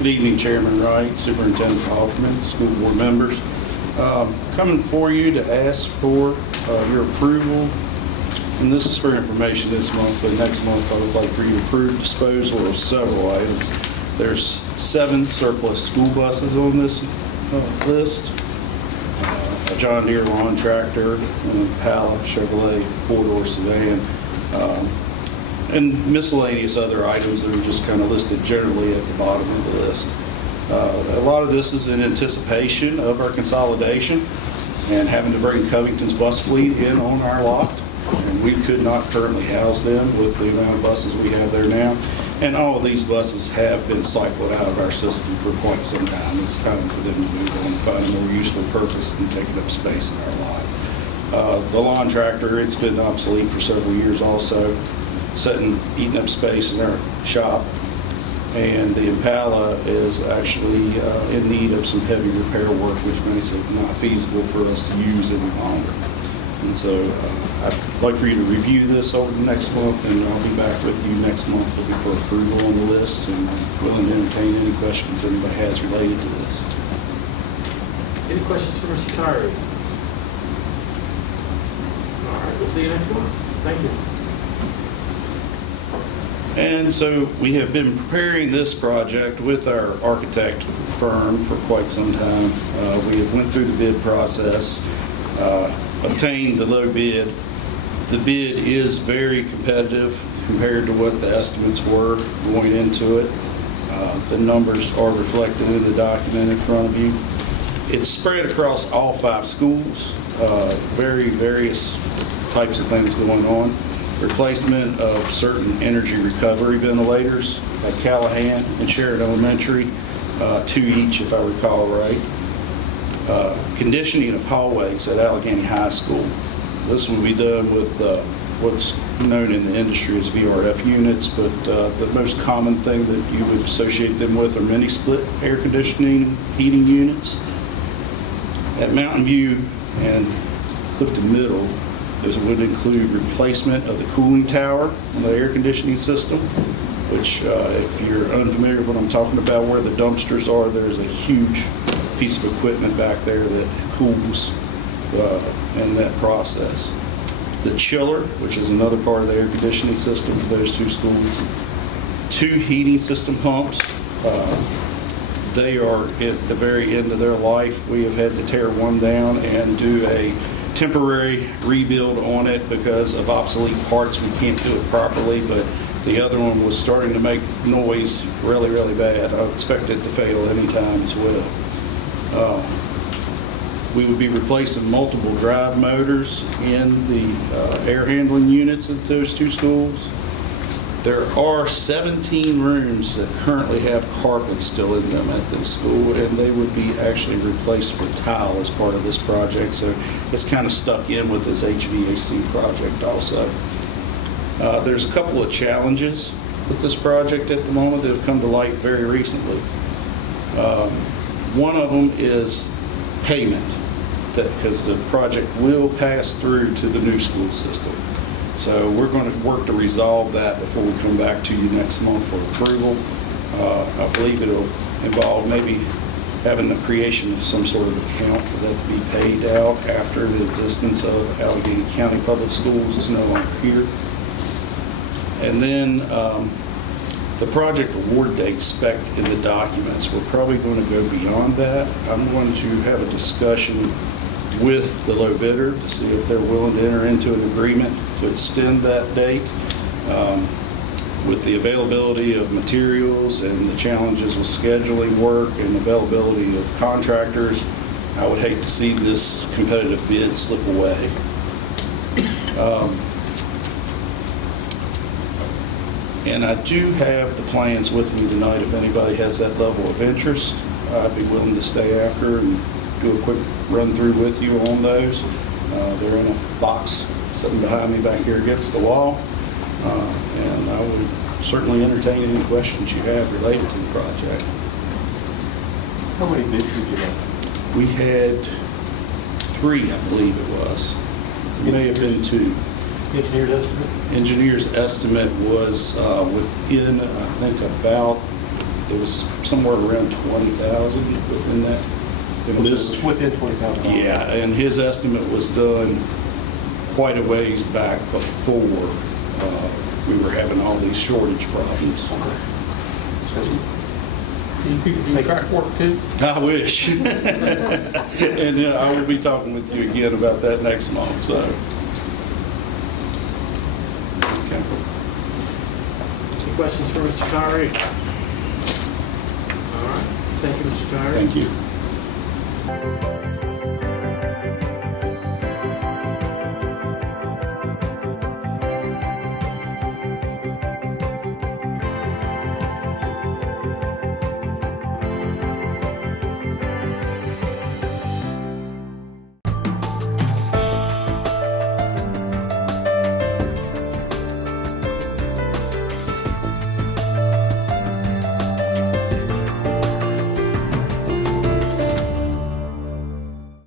Good evening, Chairman Wright, Superintendent Hoffman, school board members. Coming for you to ask for your approval, and this is for information this month, but next month I would like for you to approve disposal of several items. There's 7 surplus school buses on this list, a John Deere lawn tractor, an Impala Chevrolet 4-door sedan, and miscellaneous other items that are just kind of listed generally at the bottom of the list. A lot of this is in anticipation of our consolidation and having to bring Covington's bus fleet in on our lot. And we could not currently house them with the amount of buses we have there now. And all of these buses have been cycled out of our system for quite some time. It's time for them to move on and find a more useful purpose than taking up space in our lot. The lawn tractor, it's been obsolete for several years also, eating up space in our shop. And the Impala is actually in need of some heavy repair work, which makes it not feasible for us to use any longer. And so I'd like for you to review this over the next month, and I'll be back with you next month looking for approval on the list, and I'm willing to entertain any questions anybody has related to this. Any questions for Mr. Tyree? All right, we'll see you next month. Thank you. And so we have been preparing this project with our architect firm for quite some time. We have went through the bid process, obtained the low bid. The bid is very competitive compared to what the estimates were going into it. The numbers are reflected in the document in front of you. It's spread across all 5 schools, various types of things going on. Replacement of certain energy recovery ventilators at Callahan and Sheridan Elementary, 2 each if I recall right. Conditioning of hallways at Alleghany High School. This will be done with what's known in the industry as VRF units, but the most common thing that you would associate them with are mini split air conditioning heating units. At Mountain View and Clifton Middle, this would include replacement of the cooling tower on the air conditioning system, which if you're unfamiliar with what I'm talking about, where the dumpsters are, there's a huge piece of equipment back there that cools in that process. The chiller, which is another part of the air conditioning system for those 2 schools. 2 heating system pumps. They are at the very end of their life. We have had to tear one down and do a temporary rebuild on it because of obsolete parts. We can't do it properly, but the other one was starting to make noise really bad. I expect it to fail anytime as well. We would be replacing multiple drive motors in the air handling units at those 2 schools. There are 17 rooms that currently have carpet still in them at this school, and they would be actually replaced with tile as part of this project. So it's kind of stuck in with this HVAC project also. There's a couple of challenges with this project at the moment that have come to light very recently. One of them is payment, because the project will pass through to the new school system. So we're going to work to resolve that before we come back to you next month for approval. I believe it'll involve maybe having the creation of some sort of account for that to be paid out after the existence of Alleghany County Public Schools is no longer here. And then the project award date spec in the documents, we're probably going to go beyond that. I'm going to have a discussion with the low bidder to see if they're willing to enter into an agreement to extend that date. With the availability of materials and the challenges with scheduling work and availability of contractors, I would hate to see this competitive bid slip away. And I do have the plans with me tonight if anybody has that level of interest. I'd be willing to stay after and do a quick run through with you on those. They're in a box sitting behind me back here against the wall. And I would certainly entertain any questions you have related to the project. How many bids did you have? We had 3, I believe it was. It may have been 2. Engineer's estimate? Engineer's estimate was within, I think, about it was somewhere around 20,000 within that. And this, Within $20,000. yeah, and his estimate was done quite a ways back before we were having all these shortage problems. Okay. So, These people do track work too? I wish. And I will be talking with you again about that next month, so. Okay. Any questions for Mr. Tyree? All right, thank you, Mr. Tyree. Thank you.